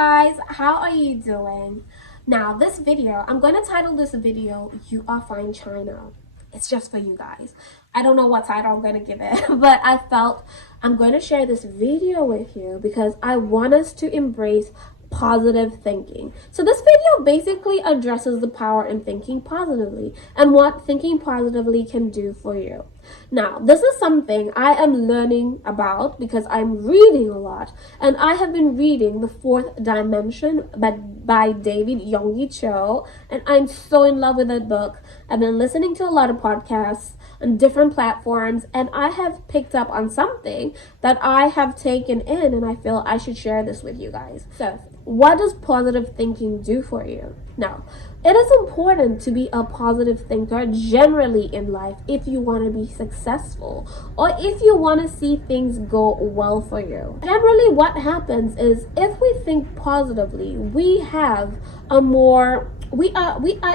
guys, how are you doing? Now this video, I'm going to title this video, You Are Fine China. It's just for you guys. I don't know what title I'm going to give it, but I felt I'm going to share this video with you because I want us to embrace positive thinking. So this video basically addresses the power in thinking positively and what thinking positively can do for you. Now, this is something I am learning about because I'm reading a lot, and I have been reading The Fourth Dimension by David Yonggi Cho, and I'm so in love with that book. I've been listening to a lot of podcasts on different platforms, and I have picked up on something that I have taken in, and I feel I should share this with you guys. So, what does positive thinking do for you? Now, it is important to be a positive thinker generally in life if you want to be successful or if you want to see things go well for you. Generally, what happens is if we think positively, we are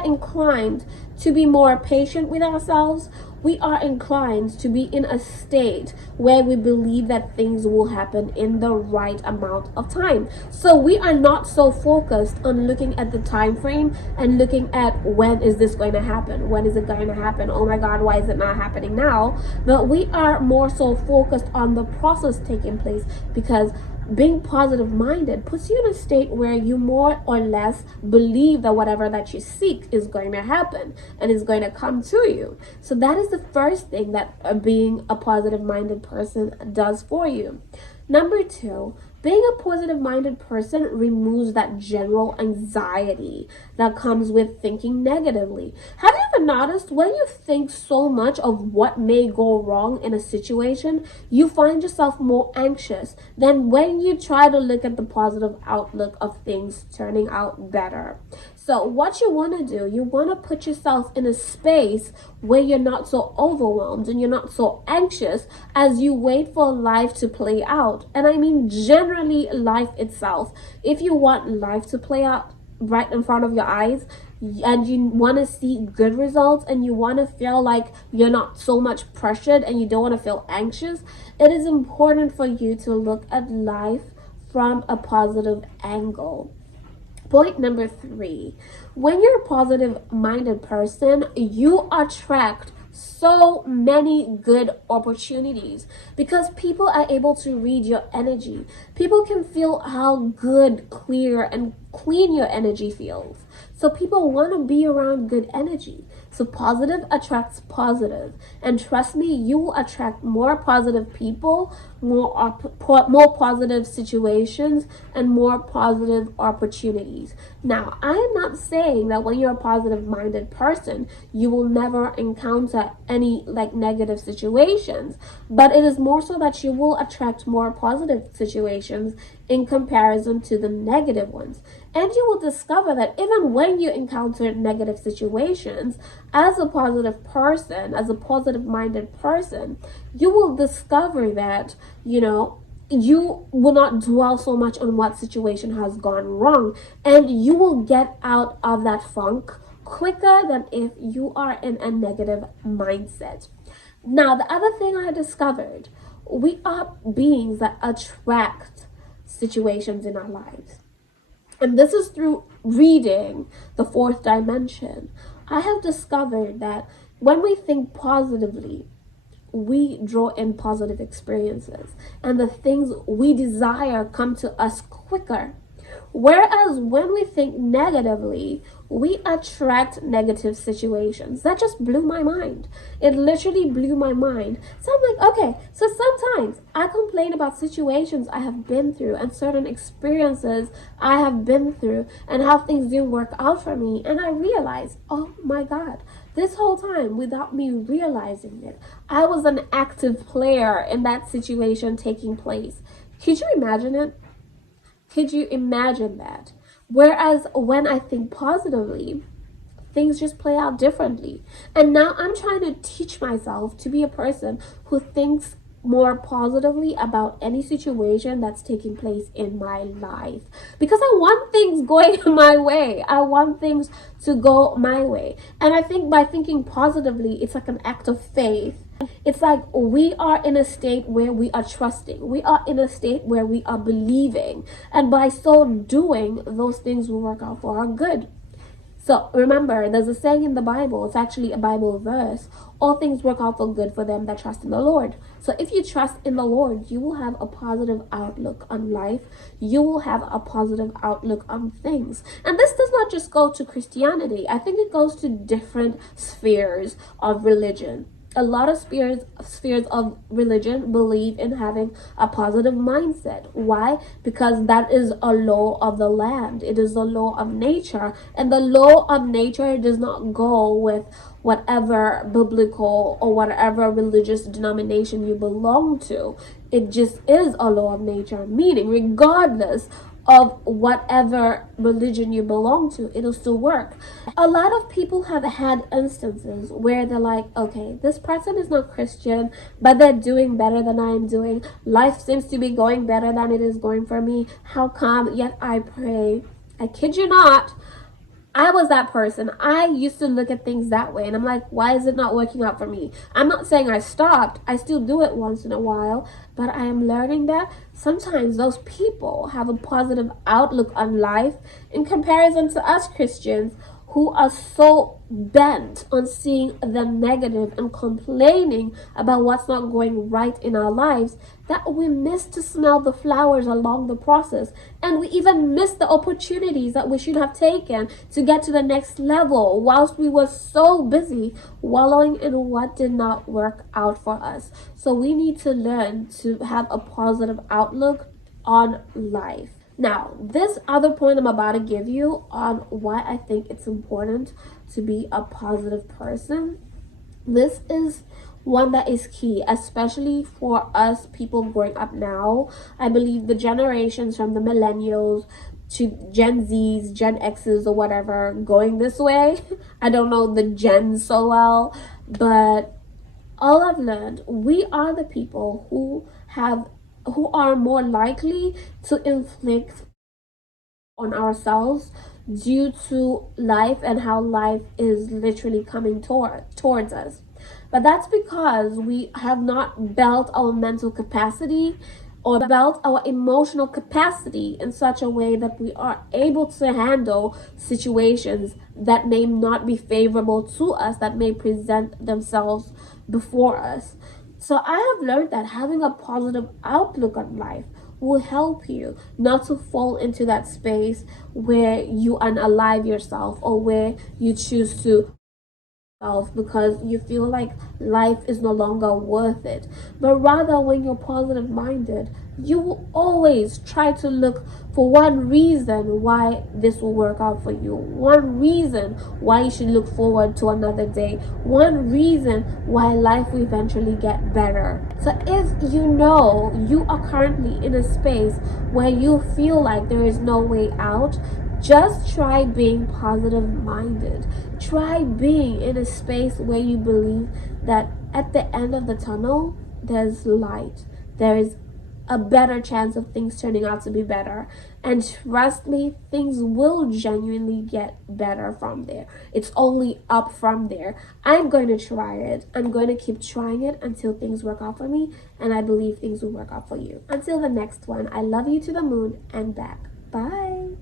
inclined to be more patient with ourselves. We are inclined to be in a state where we believe that things will happen in the right amount of time. So we are not so focused on looking at the time frame and looking at when is this going to happen? When is it going to happen? Oh my God, why is it not happening now? But we are more so focused on the process taking place because being positive minded puts you in a state where you more or less believe that whatever that you seek is going to happen and is going to come to you. So that is the first thing that being a positive minded person does for you. Number two, being a positive minded person removes that general anxiety that comes with thinking negatively. Have you ever noticed when you think so much of what may go wrong in a situation, you find yourself more anxious than when you try to look at the positive outlook of things turning out better? So what you want to do, you want to put yourself in a space where you're not so overwhelmed and you're not so anxious as you wait for life to play out. And I mean generally life itself. If you want life to play out right in front of your eyes and you want to see good results and you want to feel like you're not so much pressured and you don't want to feel anxious, it is important for you to look at life from a positive angle. Point number three, when you're a positive minded person, you attract so many good opportunities because people are able to read your energy. People can feel how good, clear, and clean your energy feels. So people want to be around good energy. So positive attracts positive. And trust me, you will attract more positive people, more positive situations, and more positive opportunities. Now, I am not saying that when you're a positive minded person, you will never encounter any negative situations, but it is more so that you will attract more positive situations in comparison to the negative ones. And you will discover that even when you encounter negative situations, as a positive person, as a positive minded person, you will discover that, you will not dwell so much on what situation has gone wrong, and you will get out of that funk quicker than if you are in a negative mindset. Now, the other thing I discovered, we are beings that attract situations in our lives. And this is through reading The Fourth Dimension. I have discovered that when we think positively, we draw in positive experiences, and the things we desire come to us quicker. Whereas when we think negatively, we attract negative situations. That just blew my mind. It literally blew my mind. So I'm like, okay, so sometimes I complain about situations I have been through and certain experiences I have been through and how things didn't work out for me. And I realized, oh my God, this whole time, without me realizing it, I was an active player in that situation taking place. Could you imagine it? Could you imagine that? Whereas when I think positively, things just play out differently. And now I'm trying to teach myself to be a person who thinks more positively about any situation that's taking place in my life, because I want things going my way. I want things to go my way. And I think by thinking positively, it's like an act of faith It's like we are in a state where we are trusting. We are in a state where we are believing. And by so doing, those things will work out for our good. So remember, there's a saying in the Bible, it's actually a Bible verse: all things work out for good for them that trust in the Lord. So if you trust in the Lord, you will have a positive outlook on life. You will have a positive outlook on things. And this does not just go to Christianity. I think it goes to different spheres of religion. A lot of spheres of religion believe in having a positive mindset. Why? Because that is a law of the land. It is the law of nature, and the law of nature does not go with whatever biblical or whatever religious denomination you belong to. It just is a law of nature, meaning regardless of whatever religion you belong to, it'll still work. A lot of people have had instances where they're like, okay, this person is not Christian, but they're doing better than I am doing. Life seems to be going better than it is going for me. How come? Yet I pray. I kid you not, I was that person. I used to look at things that way, and I'm like, why is it not working out for me? I'm not saying I stopped. I still do it once in a while, but I am learning that sometimes those people have a positive outlook on life in comparison to us Christians who are so bent on seeing the negative and complaining about what's not going right in our lives that we miss to smell the flowers along the process, and we even miss the opportunities that we should have taken to get to the next level whilst we were so busy wallowing in what did not work out for us. So we need to learn to have a positive outlook on life. Now, this other point I'm about to give you on why I think it's important to be a positive person, this is one that is key, especially for us people growing up now. I believe the generations from the millennials to Gen Zs, Gen Xs, or whatever, going this way. I don't know the gens so well, but all I've learned, we are the people who are more likely to inflict on ourselves due to life and how life is literally coming towards us. But that's because we have not built our mental capacity or built our emotional capacity in such a way that we are able to handle situations that may not be favorable to us, that may present themselves before us. So I have learned that having a positive outlook on life will help you not to fall into that space where you unalive yourself or where you choose to because you feel like life is no longer worth it. But rather, when you're positive minded, you will always try to look for one reason why this will work out for you, one reason why you should look forward to another day, one reason why life will eventually get better. So if you know you are currently in a space where you feel like there is no way out, just try being positive minded. Try being in a space where you believe that at the end of the tunnel, there's light. There is a better chance of things turning out to be better. And trust me, things will genuinely get better from there. It's only up from there. I'm going to try it. I'm going to keep trying it until things work out for me. And I believe things will work out for you. Until the next one, I love you to the moon and back. Bye.